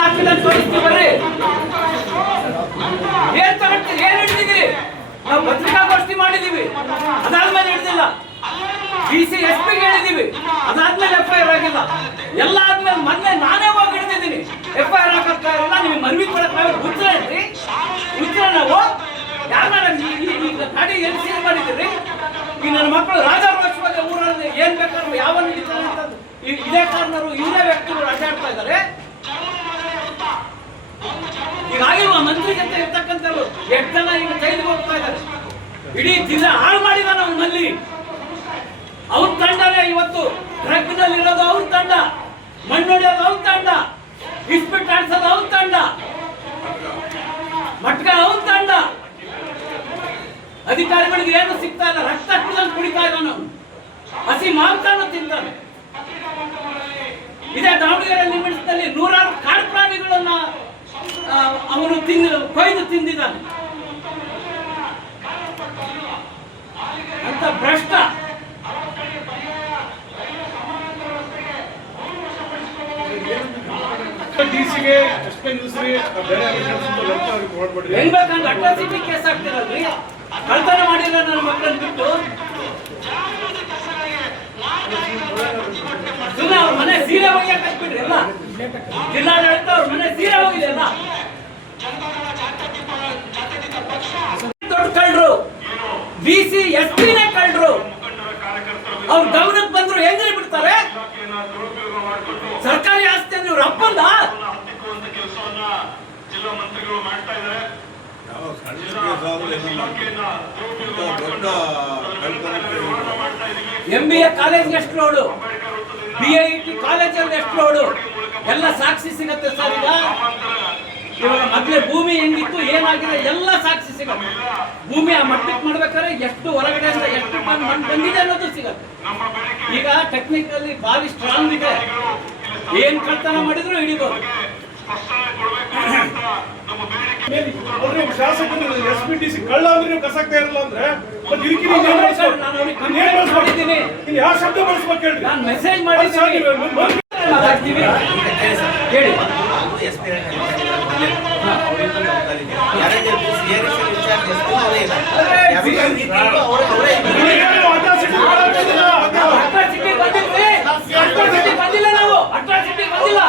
ಹಾಕಿಲ್ಲ ಅಂತ ತೋರಿಸ್ತೀವಿ ಬರ್ರಿ. ಏನ್ ತಗೊಂಡ್ತೀರಿ, ಏನ್ ಹಿಡಿದಿದ್ದೀರಿ? ನಾವು ಪತ್ರಿಕಾಗೋಷ್ಠಿ ಮಾಡಿದೀವಿ, ಅದಾದ್ಮೇಲೆ ಹಿಡಿದಿಲ್ಲ. PC SP ಗೆ ಹೇಳಿದೀವಿ, ಅದಾದ್ಮೇಲೆ FIR ಆಗಿಲ್ಲ. ಎಲ್ಲ ಆದ್ಮೇಲೆ ಮೊನ್ನೆ ನಾನೇ ಹೋಗಿ ಹಿಡಿದಿದ್ದೀನಿ, FIR ಹಾಕತ್ತಾ ಇರಲ್ಲ. ನಿಮಗೆ ಮನವಿ ಕೊಡಕ್ ನಾವು ಉತ್ತರ ಇದ್ರಿ, ಉತ್ತರ ನಾವು ಯಾರು ಗಾಡಿ ಎಲ್ಲಿ ಸೀಲ್ ಮಾಡಿದ್ದೀರಿ? ಈಗ ನನ್ನ ಮಕ್ಕಳು ರಾಜಾರೋಷವಾಗಿ ಊರಲ್ಲಿ ಏನ್ ಬೇಕಾದ್ರೂ ಯಾವ ಹಿಡಿತಾರೆ ಅಂತ ಇದೇ ಕಾರಣರು ಇವರೇ ವ್ಯಕ್ತಿಗಳು ಅಡ್ಡಾಡ್ತಾ ಇದ್ದಾರೆ. ಈಗ ಆಗಿರುವ ಮಂತ್ರಿ ಜೊತೆ ಇರ್ತಕ್ಕಂಥವ್ರು 8 ಜನ ಈಗ ಜೈಲಿಗೆ ಹೋಗ್ತಾ ಇದ್ದಾರೆ. ಇಡೀ ಜಿಲ್ಲೆ ಹಾಳು ಮಾಡಿದ ನಮ್ಮಲ್ಲಿ. ಅವ್ರ ತಂಡನೇ ಇವತ್ತು ಡ್ರಗ್ ನಲ್ಲಿ ಇರೋದು ಅವ್ರ ತಂಡ, ಮಣ್ಣು ಹೊಡೆಯೋದು ಅವ್ರ ತಂಡ, ಇಸ್ಪಿಟ್ ಆಡ್ಸೋದು ಅವ್ರ ತಂಡ, ಮಟ್ಕ ಅವ್ರ ತಂಡ. ಅಧಿಕಾರಿಗಳಿಗೆ ಏನು ಸಿಗ್ತಾ ಇಲ್ಲ, ರಕ್ತ ಕುಡಿತಾ ಇದ್ದಾನು, ಹಸಿ ಮಾಂಸವನ್ನು ತಿಂತಾನೆ. ಇದೇ ದಾವಣಗೆರೆ ಲಿಮಿಟ್ಸ್ನಲ್ಲಿ 100 ಕಾಡು ಪ್ರಾಣಿಗಳನ್ನ ಅವನು ಕೊಯ್ದು ತಿಂದಿದ್ದಾನೆ. ಅಂತ ಭ್ರಷ್ಟ ಹೆಂಗ್ ಬೇಕಂದ್ರೆ ಅಟ್ರಾಸಿಟಿ ಕೇಸ್ ಆಗ್ತಿರಲ್ರಿ. ಕಳ್ತನ ಮಾಡಿಲ್ಲ ನನ್ನ ಮಕ್ಕಳನ್ನ ಬಿಟ್ಟು ಸುಮ್ಮನೆ ಅವ್ರ ಮನೆ ಸೀರೆ ಹೋಗ್ಯಾಕ ಹಾಕ್ಬಿಡ್ರಿ. ಎಲ್ಲ ಜಿಲ್ಲಾಡಳಿತ ಅವ್ರ ಮನೆ ಸೀರೆ ಹೋಗಿದೆ. ಎಲ್ಲ ದೊಡ್ಡ ಕಳ್ರು, BC SP ನೇ ಕಳ್ರು. ಅವ್ರ ಗಮನಕ್ಕೆ ಬಂದ್ರು ಹೆಂಗ್ರಿ ಬಿಡ್ತಾರೆ? ಸರ್ಕಾರಿ ಆಸ್ತಿ ಅಂದ್ರೆ ಇವ್ರ ಅಪ್ಪಂದ. MBA ಕಾಲೇಜ್ಗೆ ಎಷ್ಟು ಲೋಡು, BIT ಕಾಲೇಜಲ್ಲಿ ಎಷ್ಟು ಲೋಡು, ಎಲ್ಲ ಸಾಕ್ಷಿ ಸಿಗತ್ತೆ ಸರ್. ಈಗ ಇವಾಗ ಮೊದಲೇ ಭೂಮಿ ಹೆಂಗಿತ್ತು, ಏನಾಗಿದೆ ಎಲ್ಲ ಸಾಕ್ಷಿ ಸಿಗತ್ತೆ. ಭೂಮಿ ಆ ಮಟ್ಟಕ್ಕೆ ಮಾಡ್ಬೇಕಾದ್ರೆ ಎಷ್ಟು ಹೊರಗಡೆಯಿಂದ ಎಷ್ಟು ಟನ್ ಮಣ್ಣು ಬಂದಿದೆ ಅನ್ನೋದು ಸಿಗತ್ತೆ. ಈಗ ಟೆಕ್ನಿಕಲಿ ಭಾರಿ ಸ್ಟ್ರಾಂಗ್ ಇದೆ, ಏನ್ ಕಳ್ತನ ಮಾಡಿದ್ರು ಹಿಡಿಬೋದು. ಶಾಸಕರು SPTC ಕಳ್ಳ ಅಂದ್ರೆ ನೀವು ಕಸಾಕ್ತಾ ಇರಲ್ಲ ಅಂದ್ರೆ ಯಾವ ಶಬ್ದ ಬಳಸ್ಬೇಕು ಹೇಳಿ? ನಾನು ಮೆಸೇಜ್ ಮಾಡಿದ್ದೀನಿ, ಹೇಳಿ. ಬಂದಿಲ್ಲ ನಾವು, ಅಟ್ರಾಸಿಟಿ ಬಂದಿಲ್ಲ.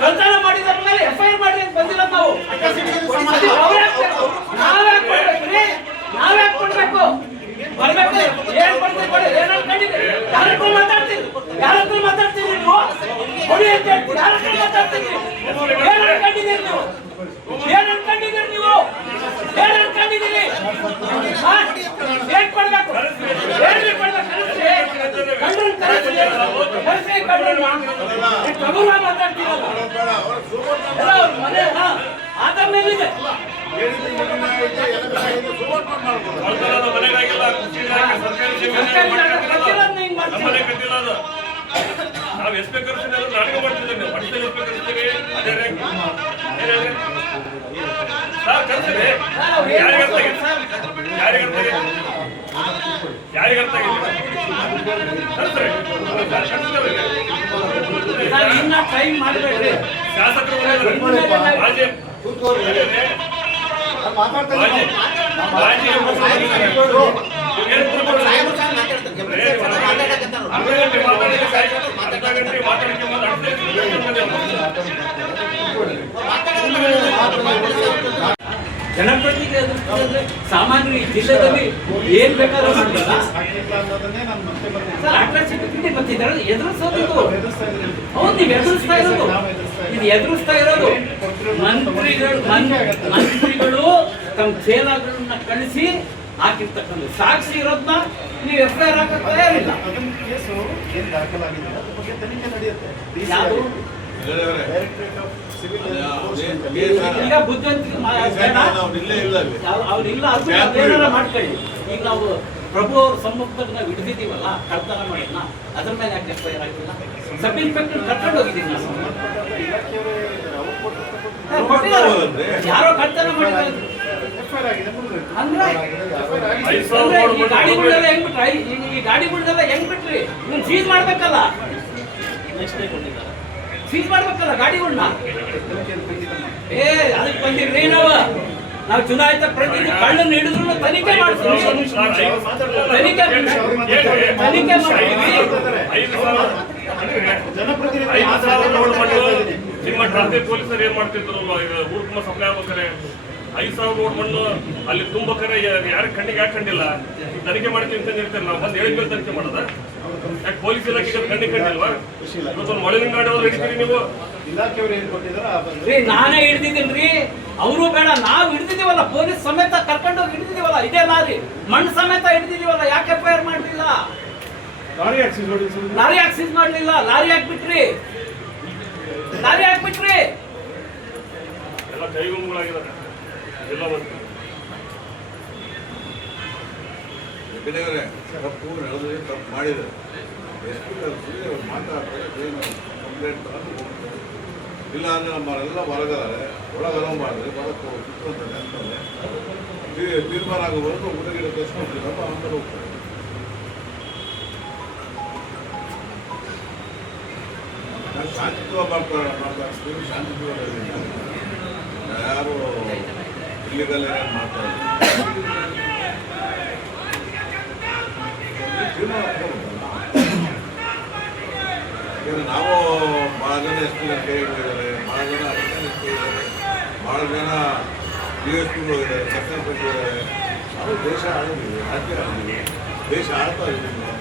ಕಳ್ತನ ಮಾಡಿದ ಮೇಲೆ FIR ಮಾಡಿ ಅಂತ ಬಂದಿಲ್ಲ ನಾವು. ನಾವ್ಯಾಕೆ ಕೊಡ್ಬೇಕು? ಬರ್ಬೇಕು, ಏನ್ ಕೊಡ್ತೀವಿ ಕೊಡಿ. ಏನ್ ಅನ್ಕೊಂಡಿದ್ದೀರಿ? ಯಾರ ಹತ್ರ ಮಾತಾಡ್ತೀರಿ? ಯಾರ ಹತ್ರ ಮಾತಾಡ್ತೀರಿ ನೀವು? ಕೊಡಿ ಅಂತ ಹೇಳ್ತೀರಿ, ಯಾರ ಹತ್ರ ಮಾತಾಡ್ತೀರಿ? ಏನ್ ಅನ್ಕೊಂಡಿದ್ದೀರಿ ನೀವು? ಏನ್ ಅನ್ಕೊಂಡಿದ್ದೀರಿ ನೀವು? ಏನ್ ಅನ್ಕೊಂಡಿದ್ದೀರಿ? ಏನ್ ಕೊಡ್ಬೇಕು? ಏನ್ರಿ ಕೊಡ್ಬೇಕು? ಕಳ್ರನ್ನ ಕಳಿಸಿ, ಕಳ್ರನ್ನ ಮಾತಾಡ್ತೀರಲ್ಲ ಎಲ್ಲ ಅವ್ರ ಮನೆ ಆದ ಮೇಲಿದೆ. ನಾವು ಎಸ್ಪಿ ಕರ್ಸಿದ್ರೆ ನಾಟಕ ಮಾಡ್ತಿದ್ದೇವೆ, ಪಡಿಸಲು ಎಸ್ಪಿ ಕರ್ಸ್ತೀವಿ. ಅದೇ ಸರ್ ಕರ್ಸಿದೆ ಇನ್ನ ಟೈಮ್ ಮಾಡಬೇಡ್ರಿ. ಶಾಸಕರು ಜನಪ್ರತಿನಿಧಿ ಸಾಮಾನ್ಯ ಈ ಜಿಲ್ಲೆಯಲ್ಲಿ ಏನ್ ಬೇಕಾದ್ರೂ ಮಾಡ್ತಾರ ಸರ್. ಅಟ್ರಾಸಿಟಿ ಬರ್ತಿದ್ದಾರೆ, ಎದುರಿಸೋದು. ಹೌದು, ನೀವು ಎದುರಿಸ್ತಾ ಇರೋದು, ಇದು ಎದುರಿಸ್ತಾ ಇರೋದು. ಮಂತ್ರಿಗಳು ತಮ್ಮ ಚೇಲಾಗಳನ್ನ ಕಳಿಸಿ ಹಾಕಿರ್ತಕ್ಕಂಥ ಸಾಕ್ಷಿ ಇರೋದನ್ನ ನೀವು FIR ಹಾಕಕ್ ತಯಾರಿಲ್ಲ. ಯಾವುದು ಈಗ ಬುದ್ಧಿವಂತಿಕೆ ಅವ್ರಿಲ್ಲ, ಅದೇನಾರ ಮಾಡ್ಕೊಳ್ಳಿ. ಈಗ ನಾವು ಪ್ರಭು ಅವ್ರ ಸಮ್ಮುಖದಾಗ ನಾವು ಹಿಡಿದಿದ್ದೀವಲ್ಲ ಕಳ್ತನ ಮಾಡಿದ್ನ, ಅದ್ರ ಮೇಲೆ ಯಾಕೆ FIR ಆಗಿಲ್ಲ? ಸಬ್ ಇನ್ಸ್ಪೆಕ್ಟರ್ ಕರ್ಕೊಂಡು ಹೋಗಿದ್ದೀನಿ ನಾನು. ಯಾರೋ ಕಳ್ತನ ಮಾಡಿದ್ರೆ ಈ ಗಾಡಿಗಳೆಲ್ಲ ಹೆಂಗ್ ಬಿಟ್ರಿ? ಈ ಗಾಡಿಗಳೆಲ್ಲ ಹೆಂಗ್ ಬಿಟ್ರಿ? ನೀವು ಸೀಸ್ ಮಾಡ್ಬೇಕಲ್ಲ, ಸೀಸ್ ಮಾಡ್ಬೇಕಲ್ಲ ಗಾಡಿಗಳನ್ನ. ಬಂದಿರ್ರಿ ನಾವು ಚುನಾಯಿತ ಪ್ರತಿನಿಧಿ ಕಳ್ಳನ್ನು ಹಿಡಿದ್ರು ತನಿಖೆ ಮಾಡ್ತೀವಿ. ತನಿಖೆ ನಿಮ್ಮ ಟ್ರಾಫಿಕ್ ಪೊಲೀಸರು ಏನ್ ಮಾಡ್ತಿದ್ರು ಊರ್ ತುಂಬ ಸಪ್ಲೈ ಆಗ್ಬೇಕಾರೆ 5,000 ನೋಟ್ ಮಣ್ಣು ಅಲ್ಲಿ ತುಂಬಬೇಕಾರೆ ಯಾರ ಕಣ್ಣಿಗೆ ಯಾಕೆ ಕಂಡಿಲ್ಲ ತನಿಖೆ ಮಾಡ್ತೀವಿ ಅಂತ ಹೇಳ್ತಾರೆ. ನಾವು ಬಂದು ಹೇಳಿದ ಮೇಲೆ ತನಿಖೆ ಮಾಡೋದ? ಯಾಕೆ ಪೊಲೀಸ್ ಇಲಾಖೆಗೆ ಕಣ್ಣಿಗೆ ಕಂಡಿಲ್ವಾ? ಇವತ್ತೊಂದು ಮೊಳಲಿಂಗಾಡಿ ಅವ್ರು ಹಿಡಿತೀರಿ ನೀವು. ನಾನೇ ಹಿಡ್ದಿದ್ದೀನ್ರಿ, ಅವರು ಬೇಡ, ನಾವು ಹಿಡ್ದಿದೀವಲ್ಲ, ಪೊಲೀಸ್ ಸಮೇತ ಕರ್ಕೊಂಡು ಹೋಗಿ ಹಿಡ್ದಿದೀವಲ್ಲ, ಇದೇ ಲಾರಿ ಮಣ್ಣು ಸಮೇತ ಹಿಡ್ದಿದೀವಲ್ಲ, ಯಾಕೆ FIR ಮಾಡಲಿಲ್ಲ? ಲಾರಿ ಆಕ್ಸಿಸ್ ಮಾಡಲಿಲ್ಲ, ಲಾರಿ ಹಾಕ್ಬಿಟ್ರಿ. ಎಲ್ಲ ಕೈಗೊಂಬುಗಳಾಗಿದ್ದಾರೆ ಎಲ್ಲ ಬಂದು ತಪ್ಪು ನಡೆದ್ರೆ ತಪ್ಪು ಮಾಡಿದ್ದಾರೆ. ಎಷ್ಟು ಮಾತಾಡ್ತಾರೆ ಕಂಪ್ಲೇಂಟ್ ತಗೊಂಡು ಹೋಗ್ತಾರೆ. ಇಲ್ಲ ಅಂದರೆ ನಮ್ಮವರೆಲ್ಲ ಹೊರಗಾರೆ ಒಳಗರ ಮಾಡಿದ್ರೆ ಬರೋಕ್ಕೆ ಕಿತ್ಕೊಂತಾರೆ ಅಂತಂದರೆ ತೀರ್ಮಾನ ಆಗೋವರೆಗೂ ಹುಡುಗಿರ ಕಸ್ಕೊಂಡ್ಬಿಟ್ಟು ಆಮೇಲೆ ಹೋಗ್ತಾರೆ. ನಾನು ಶಾಂತಿಯುತ ಮಾತಾಡ್ತೀನಿ, ಶಾಂತಿಯುತ ಯಾರು ಇಲ್ಲಿಗಲ್ ಏನೇನು ಮಾಡ್ತಾರೆ ನಾವು ಭಾಳ ಜನ SP ಕೈ ಹೋಗಿದ್ದಾರೆ, ಭಾಳ ಜನ ಅಧಿಕಾರಿ ಇದ್ದಾರೆ, ಭಾಳ ಜನ DSPಗಳು ಇದ್ದಾರೆ, ಸೆಕ್ರೆಟರಿ ಇದ್ದಾರೆ. ನಾವು ದೇಶ ಆಳಿದ್ದೀವಿ, ರಾಜ್ಯ ಆಳಿದ್ದೀವಿ, ದೇಶ ಆಳ್ತಾ ಇದ್ದೀವಿ.